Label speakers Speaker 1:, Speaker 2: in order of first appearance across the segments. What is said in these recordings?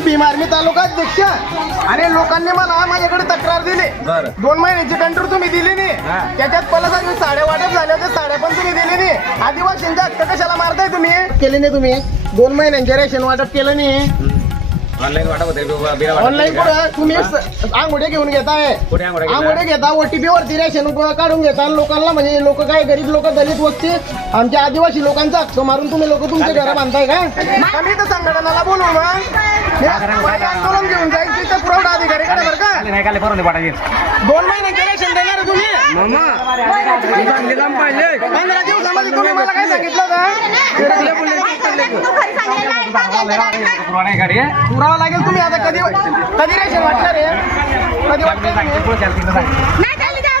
Speaker 1: भीमार्मी तालुका अध्यक्ष आणि लोकांनी मला माझ्याकडे तक्रार दिली.
Speaker 2: बरं.
Speaker 1: दोन महिन्याची कंट्रोल तुम्ही दिली नाही. त्याच्यात पलस आणि साड्या वाटप झाल्या होत्या साड्या पण तुम्ही दिली नाही. आदिवासींच्या हक्क कशाला मारताय तुम्ही? केले नाही तुम्ही. दोन महिन्यांचे रेशन वाटप केलं नाही.
Speaker 2: ऑनलाईन?
Speaker 1: कुठं? तुम्ही आंघोळे घेऊन घेताय.
Speaker 2: कुठे आंघोळ्या घेता?
Speaker 1: आंघोळे घेता ओटीपी वरती रेशन काढून घेता. आणि लोकांना म्हणजे लोक काय गरीब लोक दलित वस्ती आमच्या आदिवासी लोकांचा हक्क मारून तुम्ही लोक तुमचे घर बांधताय का? आम्ही तर संघटनाला बोलू हे आंदोलन घेऊन जाईल तिथे पुरवठा अधिकारीकडे बरं का
Speaker 2: खाली नाही दे पाठाची
Speaker 1: दोन महिन्याचे रेशन देणार आहे तुम्ही. पंधरा दिवसामध्ये तुम्ही मला काय सांगितलं का
Speaker 2: पुरवा नाही गाडी. आहे?
Speaker 1: पुरावा लागेल तुम्ही आता कधी कधी रेशन वाटणार आहे? कधी वाटणार.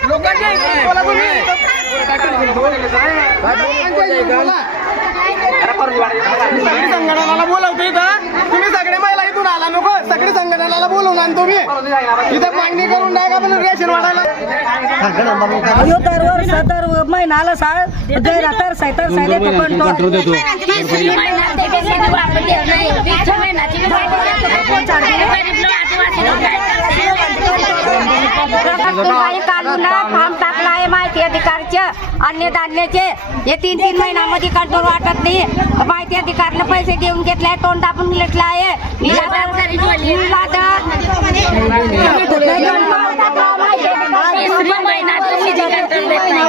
Speaker 1: लोकांच्या बोला तुम्ही. बोलवतो इथं तुम्ही सगळे महिला इथून आला नको. सगळी संघटनाला बोलवून आणि तुम्ही. इथं मागणी करून टाका पण रेशन वाढायला.
Speaker 3: महिनाला साळ. गैरा तर सैदे तो. फॉर्म टाकला आहे माहिती अधिकारचे अन्य धान्याचे हे तीन तीन महिन्यामध्ये कंट्रोल वाटत नाही. माहिती अधिकारला पैसे देऊन घेतलाय तोंड दाबून घेतलं आहे. अधिकार.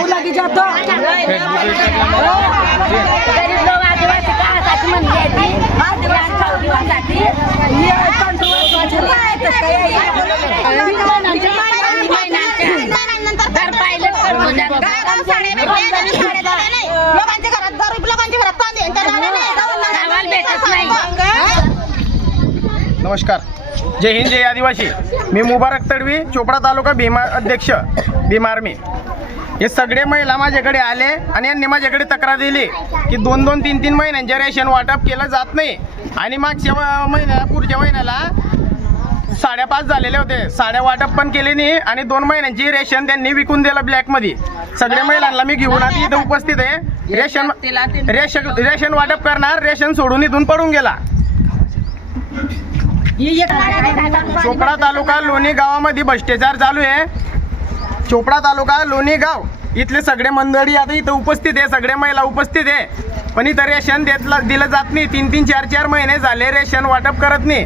Speaker 3: लगी जातो
Speaker 4: गरीब लोक आदिवासी काळासाठी म्हणली आहे ती आदिवासी खाऊ दिवसासाठी दर पायलट करतो
Speaker 5: लोकांच्या घरात गरीब लोकांच्या घरात कांदे
Speaker 4: गावाला भेटत नाही.
Speaker 1: नमस्कार. जय हिंद जय आदिवासी. मी मुबारक तडवी चोपडा तालुका भीमा अध्यक्ष भीमा आर्मी. हे सगळे महिला माझ्याकडे आले आणि यांनी माझ्याकडे तक्रार दिली की दोन दोन तीन तीन महिन्यांचे रेशन वाटप केलं जात नाही. आणि मागच्या व- महिन्या पुढच्या महिन्याला साड्या पाच झालेले होते. साड्या वाटप पण केले नाही आणि दोन महिन्यांची रेशन त्यांनी विकून दिलं ब्लॅकमध्ये सगळ्या महिलांना मी घेऊन आधी इथं उपस्थित आहे. रेशन रेशन रेशन वाटप करणार रेशन सोडून इथून पडून गेला. चोपडा तालुका लोणी गावामध्ये भ्रष्टाचार चालू आहे. चोपडा तालुका लोणी गाव. इथले सगळे मंडळी आता इथं उपस्थित आहे. सगळे महिला उपस्थित आहे. पण इथं रेशन देतला दिलं जात नाही. तीन तीन चार चार महिने झाले रेशन वाटप करत नाही.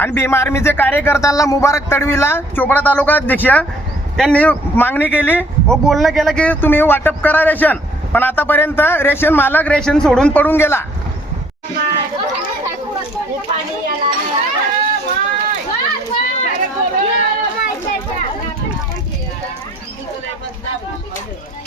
Speaker 1: आणि भीम आर्मीचे कार्यकर्त्यांना मुबारक तडवीला चोपडा तालुका अध्यक्ष त्यांनी मागणी केली व बोलणं केलं की तुम्ही वाटप करा रेशन. पण आतापर्यंत रेशन मालक रेशन सोडून पडून गेला.